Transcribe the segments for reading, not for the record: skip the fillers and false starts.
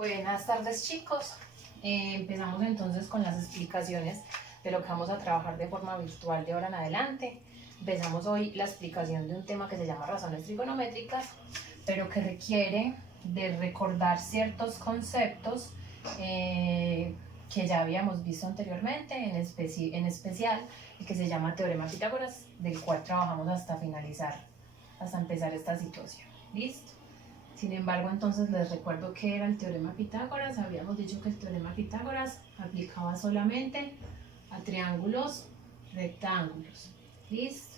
Buenas tardes, chicos. Empezamos entonces con las explicaciones de lo que vamos a trabajar de forma virtual de ahora en adelante. Empezamos hoy la explicación de un tema que se llama razones trigonométricas, pero que requiere de recordar ciertos conceptos que ya habíamos visto anteriormente, en especial el que se llama teorema de Pitágoras, del cual trabajamos hasta finalizar, hasta empezar esta situación. ¿Listo? Sin embargo, entonces les recuerdo que era el teorema de Pitágoras. Habíamos dicho que el teorema de Pitágoras aplicaba solamente a triángulos rectángulos. ¿Listo?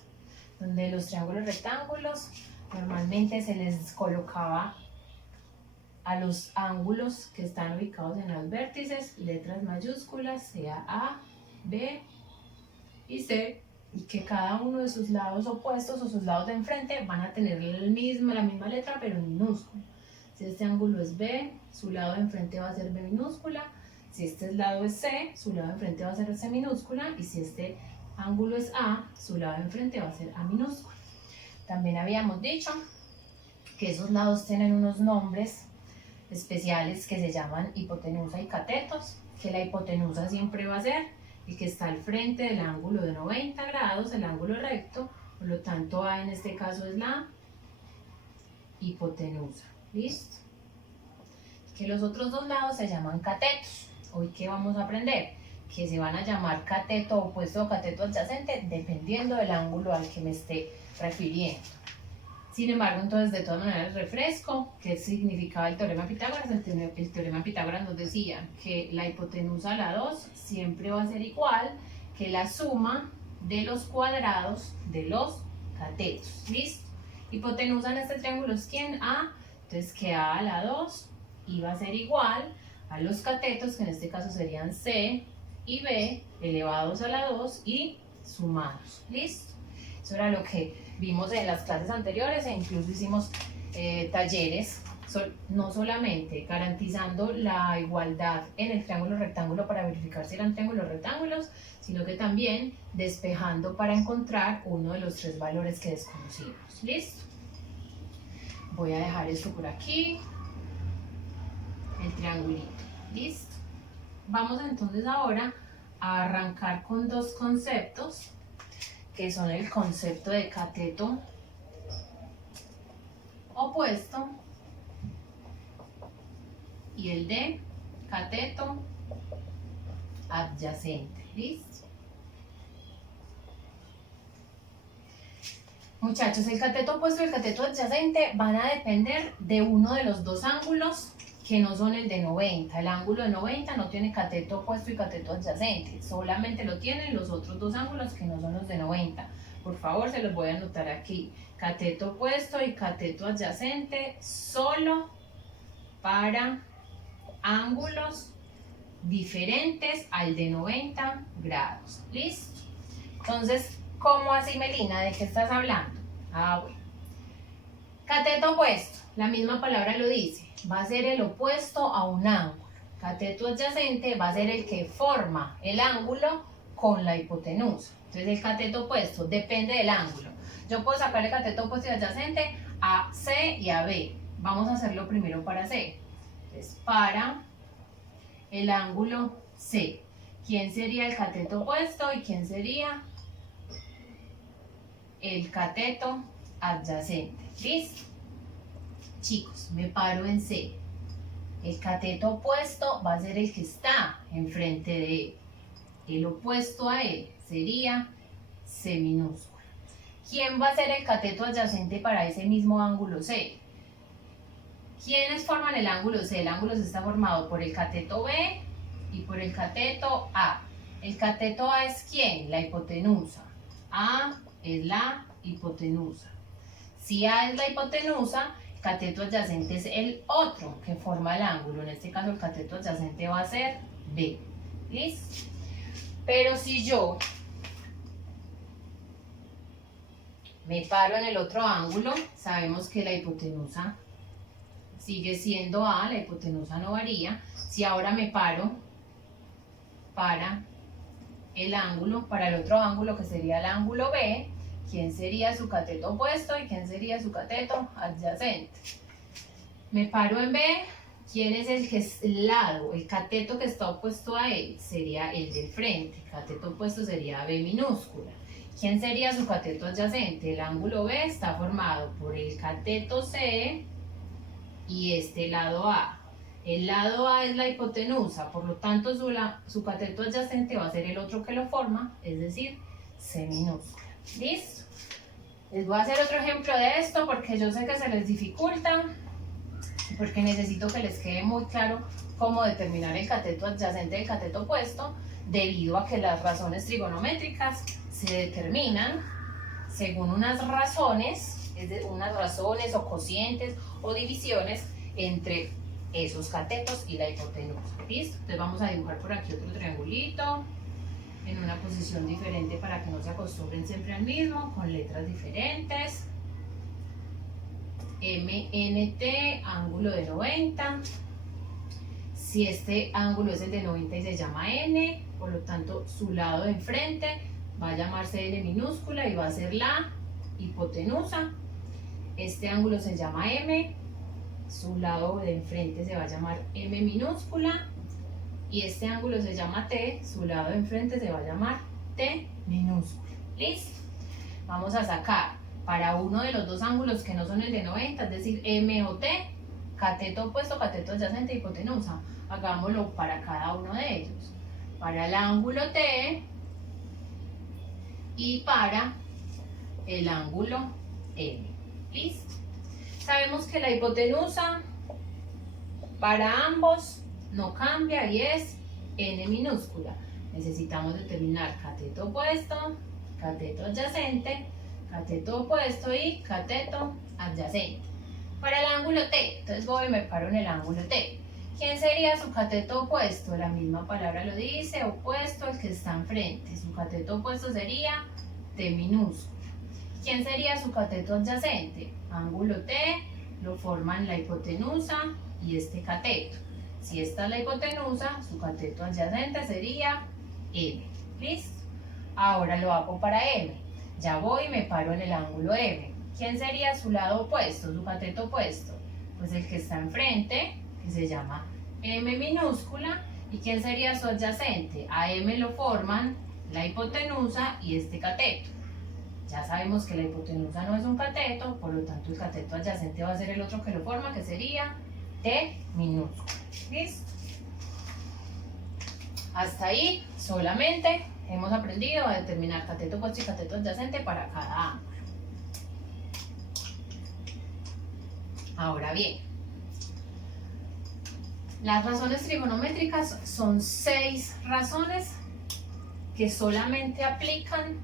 Donde los triángulos rectángulos normalmente se les colocaba a los ángulos que están ubicados en los vértices letras mayúsculas, sea A, B y C, y que cada uno de sus lados opuestos o sus lados de enfrente van a tener la misma letra pero en minúscula. Si este ángulo es B, su lado de enfrente va a ser B minúscula. Si este lado es C, su lado de enfrente va a ser C minúscula. Y si este ángulo es A, su lado de enfrente va a ser A minúscula. También habíamos dicho que esos lados tienen unos nombres especiales que se llaman hipotenusa y catetos, que la hipotenusa siempre va a ser el que está al frente del ángulo de 90 grados, el ángulo recto, por lo tanto A en este caso es la hipotenusa. ¿Listo? Que los otros dos lados se llaman catetos. Hoy, ¿qué vamos a aprender? Que se van a llamar cateto opuesto o cateto adyacente dependiendo del ángulo al que me esté refiriendo. Sin embargo, entonces, de todas maneras, refresco qué significaba el teorema de Pitágoras. El teorema de Pitágoras nos decía que la hipotenusa a la 2 siempre va a ser igual que la suma de los cuadrados de los catetos. ¿Listo? Hipotenusa en este triángulo es ¿quién? A. Entonces, que A a la 2 iba a ser igual a los catetos, que en este caso serían C y B, elevados a la 2 y sumados. ¿Listo? Eso era lo que vimos en las clases anteriores e incluso hicimos talleres, no solamente garantizando la igualdad en el triángulo rectángulo para verificar si eran triángulos rectángulos, sino que también despejando para encontrar uno de los tres valores que desconocíamos. ¿Listo? Voy a dejar esto por aquí, el triangulito. ¿Listo? Vamos entonces ahora a arrancar con dos conceptos, que son el concepto de cateto opuesto y el de cateto adyacente. ¿Listo? Muchachos, el cateto opuesto y el cateto adyacente van a depender de uno de los dos ángulos que no son el de 90. El ángulo de 90 no tiene cateto opuesto y cateto adyacente, solamente lo tienen los otros dos ángulos que no son los de 90. Por favor, se los voy a anotar aquí. Cateto opuesto y cateto adyacente solo para ángulos diferentes al de 90 grados. ¿Listo? Entonces, ¿cómo así, Melina? ¿De qué estás hablando? Bueno. Cateto opuesto, la misma palabra lo dice, va a ser el opuesto a un ángulo. Cateto adyacente va a ser el que forma el ángulo con la hipotenusa. Entonces, el cateto opuesto depende del ángulo. Yo puedo sacar el cateto opuesto y adyacente a C y a B. Vamos a hacerlo primero para C. Entonces, para el ángulo C, ¿quién sería el cateto opuesto y quién sería el cateto adyacente? ¿Listo? Chicos, me paro en C. El cateto opuesto va a ser el que está enfrente de él. El opuesto a él sería C minúscula. ¿Quién va a ser el cateto adyacente para ese mismo ángulo C? ¿Quiénes forman el ángulo C? El ángulo C está formado por el cateto B y por el cateto A. ¿El cateto A es quién? La hipotenusa. A es la hipotenusa. Si A es la hipotenusa, el cateto adyacente es el otro que forma el ángulo. En este caso, el cateto adyacente va a ser B. ¿Listo? Pero si yo me paro en el otro ángulo, sabemos que la hipotenusa sigue siendo A, la hipotenusa no varía. Si ahora me paro para el ángulo, para el otro ángulo que sería el ángulo B, ¿quién sería su cateto opuesto y quién sería su cateto adyacente? Me paro en B, ¿Quién es el que es el lado? El cateto que está opuesto a él sería el del frente. El cateto opuesto sería B minúscula. ¿Quién sería su cateto adyacente? El ángulo B está formado por el cateto C y este lado A. El lado A es la hipotenusa, por lo tanto su cateto adyacente va a ser el otro que lo forma, es decir, C minúscula. ¿Listo? Les voy a hacer otro ejemplo de esto porque yo sé que se les dificulta, porque necesito que les quede muy claro cómo determinar el cateto adyacente del cateto opuesto, debido a que las razones trigonométricas se determinan según unas razones o cocientes o divisiones entre esos catetos y la hipotenusa. ¿Listo? Entonces vamos a dibujar por aquí otro triangulito en una posición diferente para que no se acostumbren siempre al mismo, con letras diferentes. MNT, ángulo de 90. Si este ángulo es el de 90 y se llama N, por lo tanto su lado de enfrente va a llamarse N minúscula y va a ser la hipotenusa. Este ángulo se llama M, su lado de enfrente se va a llamar M minúscula. Y este ángulo se llama T, su lado de enfrente se va a llamar T minúscula. ¿Listo? Vamos a sacar para uno de los dos ángulos que no son el de 90, es decir, M o T, cateto opuesto, cateto adyacente, hipotenusa. Hagámoslo para cada uno de ellos. Para el ángulo T y para el ángulo M. ¿Listo? Sabemos que la hipotenusa para ambos no cambia y es N minúscula. Necesitamos determinar cateto opuesto, cateto adyacente, cateto opuesto y cateto adyacente. Para el ángulo T, entonces voy y me paro en el ángulo T. ¿Quién sería su cateto opuesto? La misma palabra lo dice, opuesto, el que está enfrente. Su cateto opuesto sería T minúscula. ¿Quién sería su cateto adyacente? Ángulo T lo forman la hipotenusa y este cateto. Si esta es la hipotenusa, su cateto adyacente sería M. ¿Listo? Ahora lo hago para M. Ya voy y me paro en el ángulo M. ¿Quién sería su lado opuesto, su cateto opuesto? Pues el que está enfrente, que se llama M minúscula. ¿Y quién sería su adyacente? A M lo forman la hipotenusa y este cateto. Ya sabemos que la hipotenusa no es un cateto, por lo tanto el cateto adyacente va a ser el otro que lo forma, que sería T minúscula. ¿Listo? Hasta ahí solamente hemos aprendido a determinar cateto opuesto y cateto adyacente para cada ángulo. Ahora bien, las razones trigonométricas son 6 razones que solamente aplican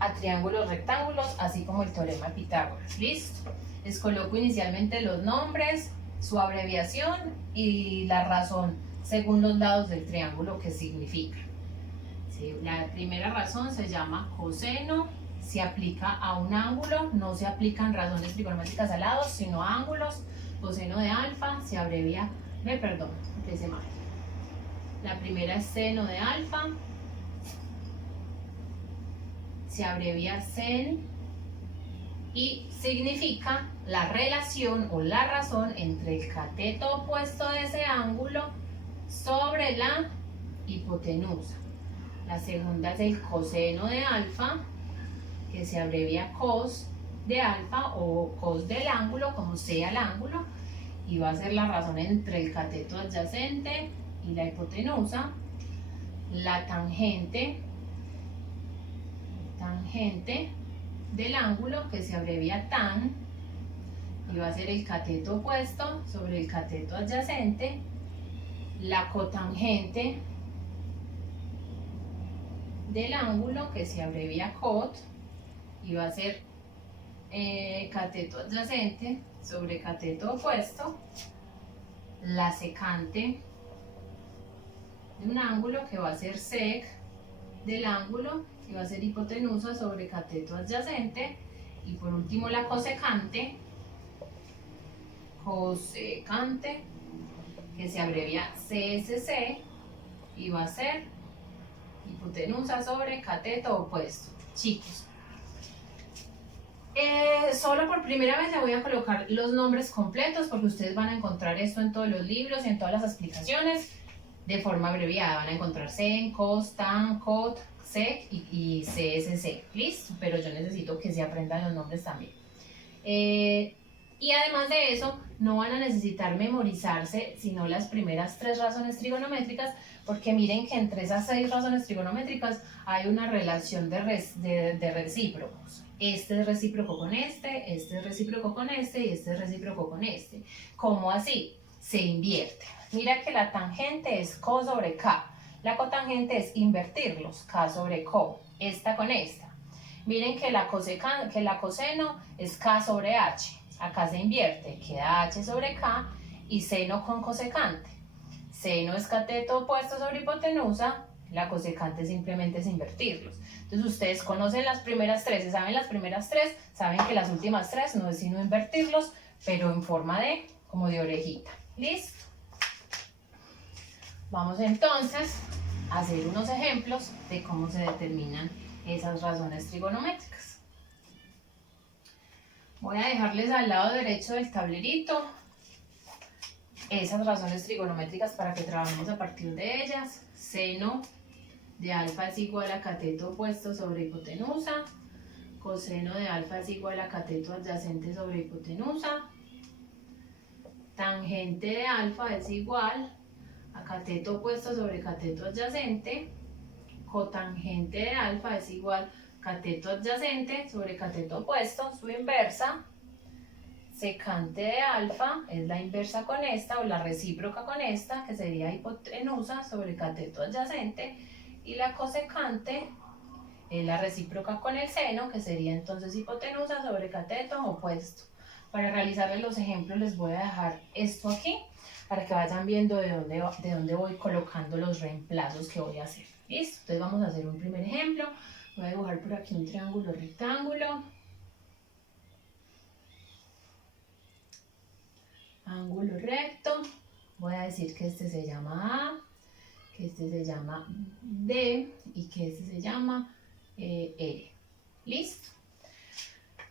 a triángulos rectángulos, así como el teorema de Pitágoras. ¿Listo? Les coloco inicialmente los nombres, su abreviación y la razón según los lados del triángulo que significa. ¿Sí? La primera razón se llama coseno, se aplica a un ángulo, no se aplican razones trigonométricas a lados, sino a ángulos. Coseno de alfa se abrevia, empecé mal. La primera es seno de alfa, se abrevia sen y significa la relación o la razón entre el cateto opuesto de ese ángulo sobre la hipotenusa. La segunda es el coseno de alfa, que se abrevia cos de alfa o cos del ángulo, como sea el ángulo, y va a ser la razón entre el cateto adyacente y la hipotenusa. La tangente del ángulo, que se abrevia tan, y va a ser el cateto opuesto sobre el cateto adyacente. La cotangente del ángulo, que se abrevia cot, y va a ser cateto adyacente sobre cateto opuesto. La secante de un ángulo, que va a ser sec del ángulo, que va a ser hipotenusa sobre cateto adyacente. Y por último la cosecante, que se abrevia CSC y va a ser hipotenusa sobre cateto opuesto. Chicos, Solo por primera vez le voy a colocar los nombres completos porque ustedes van a encontrar esto en todos los libros y en todas las explicaciones de forma abreviada. Van a encontrar SEN, COS, TAN, COT, SEC y CSC. ¿Listo? Pero yo necesito que se aprendan los nombres también. Y además de eso, no van a necesitar memorizarse sino las primeras 3 razones trigonométricas, porque miren que entre esas 6 razones trigonométricas hay una relación de recíprocos. Este es recíproco con este es recíproco con este y este es recíproco con este. ¿Cómo así? Se invierte. Mira que la tangente es co sobre k. La cotangente es invertirlos, k sobre co. Esta con esta. Miren que la coseno es k sobre h. Acá se invierte, queda h sobre k y seno con cosecante. Seno es cateto opuesto sobre hipotenusa, la cosecante simplemente es invertirlos. Entonces ustedes conocen las primeras 3, saben las primeras 3, saben que las últimas 3 no es sino invertirlos, pero en forma de, como de orejita. ¿Listo? Vamos entonces a hacer unos ejemplos de cómo se determinan esas razones trigonométricas. Voy a dejarles al lado derecho del tablerito esas razones trigonométricas para que trabajemos a partir de ellas. Seno de alfa es igual a cateto opuesto sobre hipotenusa. Coseno de alfa es igual a cateto adyacente sobre hipotenusa. Tangente de alfa es igual a cateto opuesto sobre cateto adyacente. Cotangente de alfa es igual a cateto adyacente sobre cateto opuesto, su inversa. Secante de alfa es la inversa con esta o la recíproca con esta, que sería hipotenusa sobre cateto adyacente, y la cosecante es la recíproca con el seno, que sería entonces hipotenusa sobre cateto opuesto. Para realizarles los ejemplos les voy a dejar esto aquí para que vayan viendo de dónde voy colocando los reemplazos que voy a hacer. ¿Listo? Entonces vamos a hacer un primer ejemplo. Voy a dibujar por aquí un triángulo rectángulo. Ángulo recto. Voy a decir que este se llama A, que este se llama D y que este se llama R. ¿Listo?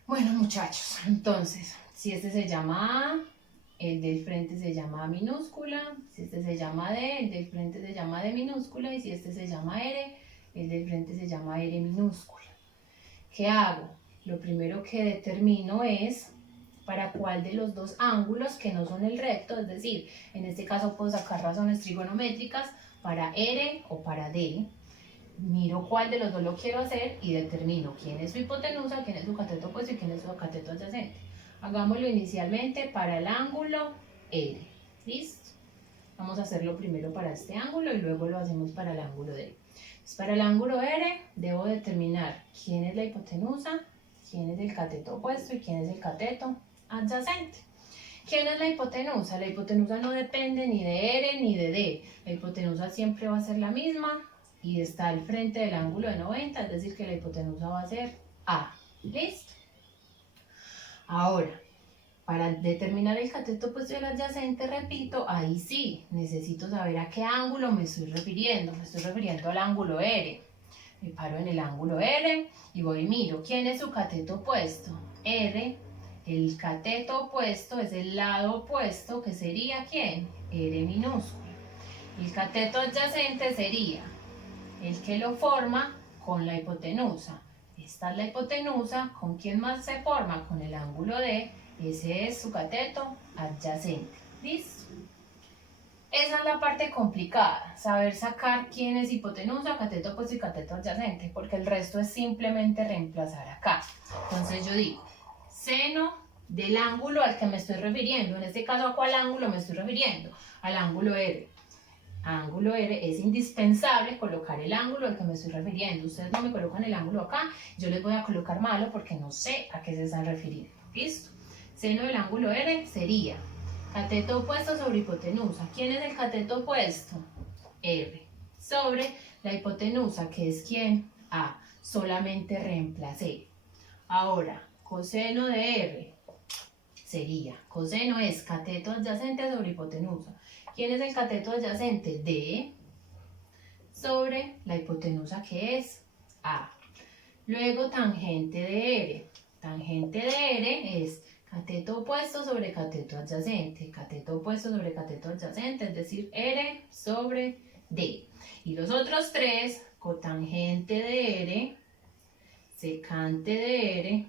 Bueno, muchachos, entonces, si este se llama A, el del frente se llama A minúscula, si este se llama D, el del frente se llama D minúscula, y si este se llama R, el del frente se llama R minúscula. ¿Qué hago? Lo primero que determino es para cuál de los dos ángulos que no son el recto, es decir, en este caso puedo sacar razones trigonométricas para R o para D. Miro cuál de los dos lo quiero hacer y determino quién es su hipotenusa, quién es su cateto opuesto y quién es su cateto adyacente. Hagámoslo inicialmente para el ángulo R. ¿Listo? Vamos a hacerlo primero para este ángulo y luego lo hacemos para el ángulo D. Entonces, para el ángulo R debo determinar quién es la hipotenusa, quién es el cateto opuesto y quién es el cateto adyacente. ¿Quién es la hipotenusa? La hipotenusa no depende ni de R ni de D. La hipotenusa siempre va a ser la misma y está al frente del ángulo de 90, es decir que la hipotenusa va a ser A. ¿Listo? Ahora, para determinar el cateto opuesto y el adyacente, repito, ahí sí, necesito saber a qué ángulo me estoy refiriendo. Me estoy refiriendo al ángulo R. Me paro en el ángulo R y voy y miro quién es su cateto opuesto. R. El cateto opuesto es el lado opuesto, que sería ¿quién? R minúscula. El cateto adyacente sería el que lo forma con la hipotenusa. Esta es la hipotenusa. ¿Con quién más se forma? Con el ángulo D. Ese es su cateto adyacente. ¿Listo? Esa es la parte complicada, saber sacar quién es hipotenusa, cateto opuesto y cateto adyacente, porque el resto es simplemente reemplazar acá. Entonces yo digo, seno del ángulo al que me estoy refiriendo. En este caso, ¿a cuál ángulo me estoy refiriendo? Al ángulo R. Ángulo R, es indispensable colocar el ángulo al que me estoy refiriendo. Ustedes no me colocan el ángulo acá, yo les voy a colocar malo porque no sé a qué se están refiriendo. ¿Listo? Seno del ángulo R sería cateto opuesto sobre hipotenusa. ¿Quién es el cateto opuesto? R. Sobre la hipotenusa, que es ¿quién? A. Solamente reemplacé. Ahora, coseno de R sería, coseno es cateto adyacente sobre hipotenusa. ¿Quién es el cateto adyacente? D sobre la hipotenusa, que es A. Luego tangente de R. Tangente de R es cateto opuesto sobre cateto adyacente. Cateto opuesto sobre cateto adyacente, es decir, R sobre D. Y los otros tres, cotangente de R, secante de R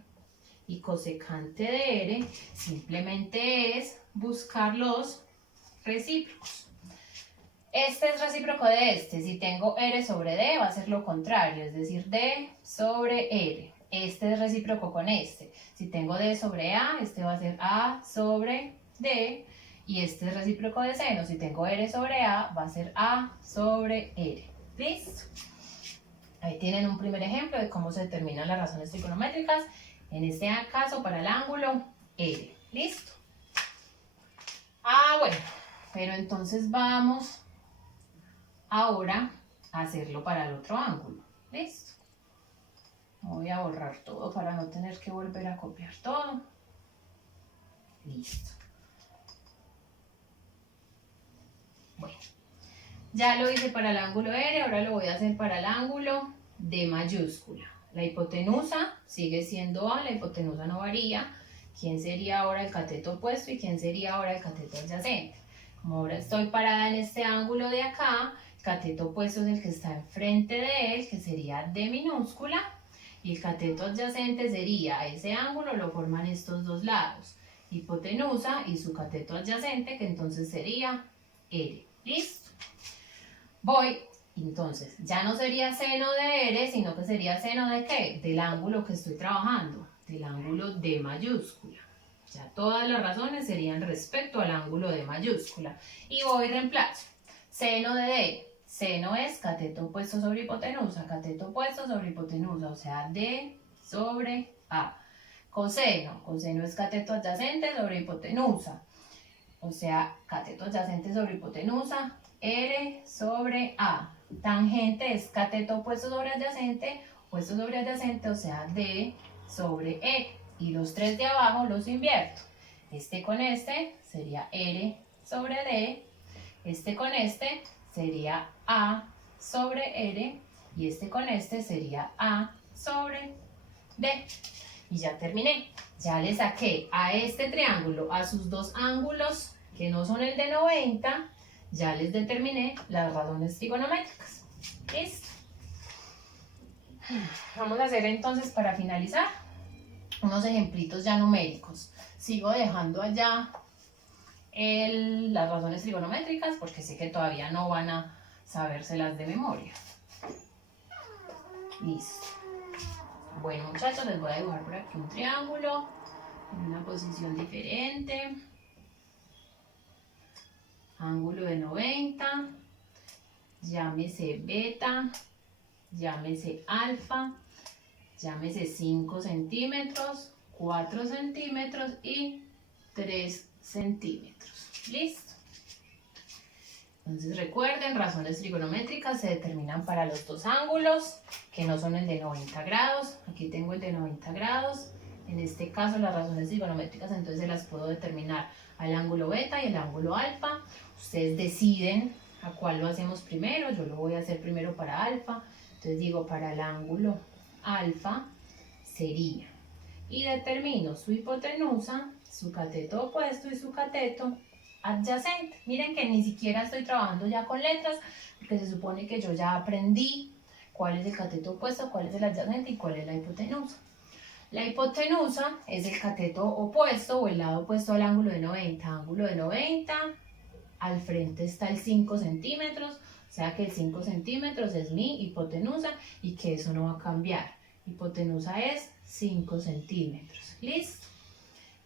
y cosecante de R, simplemente es buscar los recíprocos. Este es recíproco de este. Si tengo R sobre D, va a ser lo contrario, es decir, D sobre R. Este es recíproco con este. Si tengo D sobre A, este va a ser A sobre D. Y este es recíproco de seno. Si tengo R sobre A, va a ser A sobre R. ¿Listo? Ahí tienen un primer ejemplo de cómo se determinan las razones trigonométricas. En este caso, para el ángulo R. ¿Listo? Bueno. Pero entonces vamos ahora a hacerlo para el otro ángulo. ¿Listo? Voy a borrar todo para no tener que volver a copiar todo. Listo. Bueno, ya lo hice para el ángulo R, ahora lo voy a hacer para el ángulo D mayúscula. La hipotenusa sigue siendo A, la hipotenusa no varía. ¿Quién sería ahora el cateto opuesto y quién sería ahora el cateto adyacente? Como ahora estoy parada en este ángulo de acá, el cateto opuesto es el que está enfrente de él, que sería D minúscula. Y el cateto adyacente sería, ese ángulo lo forman estos dos lados, hipotenusa y su cateto adyacente, que entonces sería R. ¿Listo? Voy, entonces, ya no sería seno de R, sino que sería seno de ¿qué? Del ángulo que estoy trabajando, del ángulo D mayúscula. Ya todas las razones serían respecto al ángulo D mayúscula. Y voy y reemplazo. Seno de D. Seno es cateto opuesto sobre hipotenusa, cateto opuesto sobre hipotenusa, o sea, D sobre A. Coseno, coseno es cateto adyacente sobre hipotenusa, o sea, cateto adyacente sobre hipotenusa, R sobre A. Tangente es cateto opuesto sobre adyacente, o sea, D sobre E. Y los tres de abajo los invierto. Este con este sería R sobre D, este con este sería A sobre R y este con este sería A sobre D. Y ya terminé. Ya le saqué a este triángulo, a sus dos ángulos que no son el de 90, ya les determiné las razones trigonométricas. ¿Listo? Vamos a hacer entonces, para finalizar, unos ejemplitos ya numéricos. Sigo dejando allá las razones trigonométricas porque sé que todavía no van a sabérselas de memoria. Listo. Bueno, muchachos, les voy a dibujar por aquí un triángulo en una posición diferente. Ángulo de 90, llámese beta, llámese alfa, llámese 5 centímetros, 4 centímetros y 3 centímetros. ¿Listo? Entonces recuerden, razones trigonométricas se determinan para los dos ángulos, que no son el de 90 grados. Aquí tengo el de 90 grados. En este caso las razones trigonométricas entonces se las puedo determinar al ángulo beta y al ángulo alfa. Ustedes deciden a cuál lo hacemos primero. Yo lo voy a hacer primero para alfa. Entonces digo, para el ángulo alfa sería, y determino su hipotenusa, su cateto opuesto y su cateto adyacente. Miren que ni siquiera estoy trabajando ya con letras, porque se supone que yo ya aprendí cuál es el cateto opuesto, cuál es el adyacente y cuál es la hipotenusa. La hipotenusa es el cateto opuesto o el lado opuesto al ángulo de 90. Ángulo de 90, al frente está el 5 centímetros, o sea que el 5 centímetros es mi hipotenusa y que eso no va a cambiar. Hipotenusa es 5 centímetros. ¿Listo?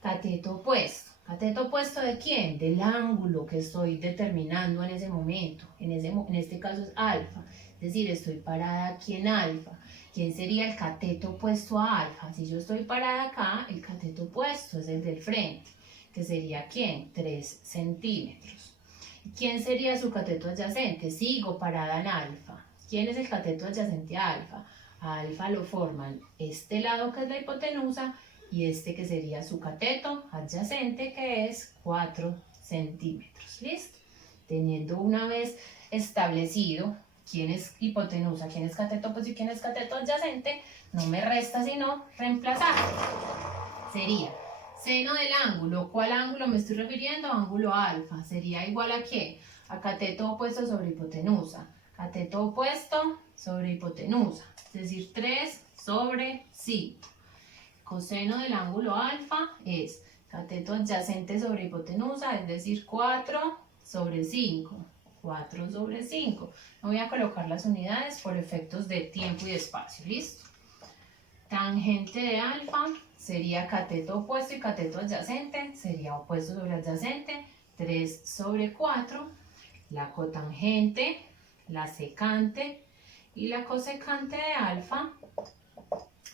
Cateto opuesto. ¿Cateto opuesto de quién? Del ángulo que estoy determinando en ese momento. En este caso es alfa. Es decir, estoy parada aquí en alfa. ¿Quién sería el cateto opuesto a alfa? Si yo estoy parada acá, el cateto opuesto es el del frente. ¿Que sería quién? 3 centímetros. ¿Quién sería su cateto adyacente? Sigo parada en alfa. ¿Quién es el cateto adyacente a alfa? A alfa lo forman este lado que es la hipotenusa y este que sería su cateto adyacente, que es 4 centímetros. ¿Listo? Teniendo una vez establecido quién es hipotenusa, quién es cateto opuesto y quién es cateto adyacente, no me resta sino reemplazar. Sería seno del ángulo. ¿Cuál ángulo me estoy refiriendo? Ángulo alfa. ¿Sería igual a qué? A cateto opuesto sobre hipotenusa. Cateto opuesto sobre hipotenusa. Es decir, 3 sobre 5. Coseno del ángulo alfa es cateto adyacente sobre hipotenusa, es decir, 4 sobre 5. 4 sobre 5. No voy a colocar las unidades por efectos de tiempo y de espacio. ¿Listo? Tangente de alfa sería cateto opuesto y cateto adyacente, sería opuesto sobre adyacente, 3 sobre 4. La cotangente, la secante y la cosecante de alfa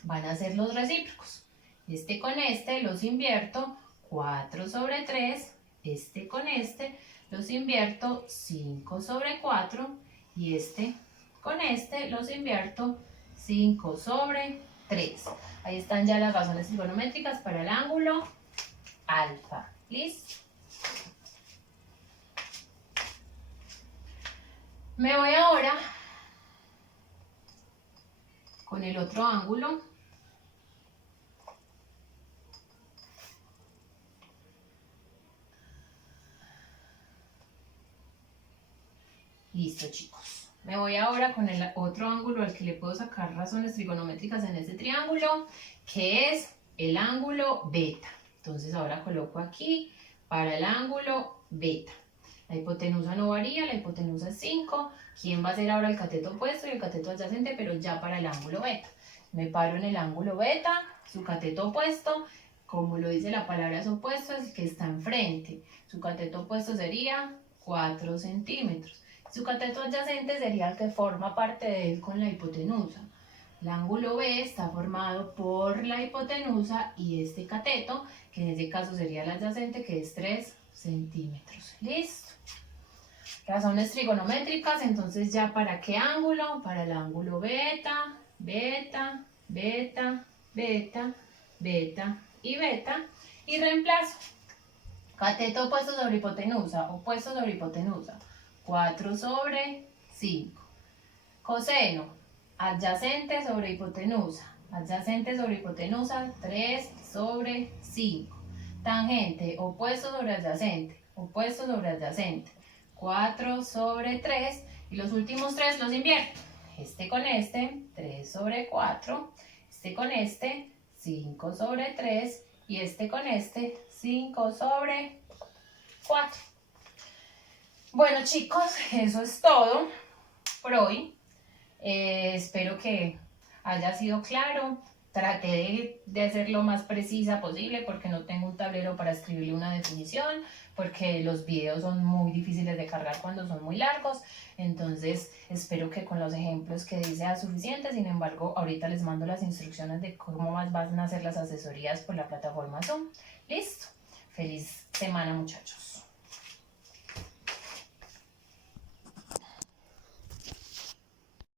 van a ser los recíprocos. Este con este los invierto, 4 sobre 3. Este con este los invierto, 5 sobre 4. Y este con este los invierto, 5 sobre 3. Ahí están ya las razones trigonométricas para el ángulo alfa. ¿Listo? Me voy ahora con el otro ángulo. Listo, chicos. Me voy ahora con el otro ángulo al que le puedo sacar razones trigonométricas en este triángulo, que es el ángulo beta. Entonces ahora coloco aquí para el ángulo beta. La hipotenusa no varía, la hipotenusa es 5. ¿Quién va a ser ahora el cateto opuesto y el cateto adyacente? Pero ya para el ángulo beta. Me paro en el ángulo beta, su cateto opuesto, como lo dice la palabra es opuesto, es el que está enfrente. Su cateto opuesto sería 4 centímetros. Su cateto adyacente sería el que forma parte de él con la hipotenusa. El ángulo B está formado por la hipotenusa y este cateto, que en este caso sería el adyacente, que es 3 centímetros. ¿Listo? Razones trigonométricas, entonces ya para qué ángulo, para el ángulo beta, beta, beta, beta, beta y beta, y reemplazo. Cateto opuesto sobre hipotenusa, opuesto sobre hipotenusa, 4 sobre 5. Coseno, adyacente sobre hipotenusa, adyacente sobre hipotenusa, 3 sobre 5. Tangente, opuesto sobre adyacente, opuesto sobre adyacente, 4 sobre 3. Y los últimos 3 los invierto. Este con este, 3 sobre 4. Este con este, 5 sobre 3. Y este con este, 5 sobre 4. Bueno, chicos, eso es todo por hoy. Espero que haya sido claro. Traté de ser lo más precisa posible porque no tengo un tablero para escribirle una definición, porque los videos son muy difíciles de cargar cuando son muy largos. Entonces espero que con los ejemplos que di sea suficiente. Sin embargo, ahorita les mando las instrucciones de cómo más van a hacer las asesorías por la plataforma Zoom. Listo. Feliz semana, muchachos.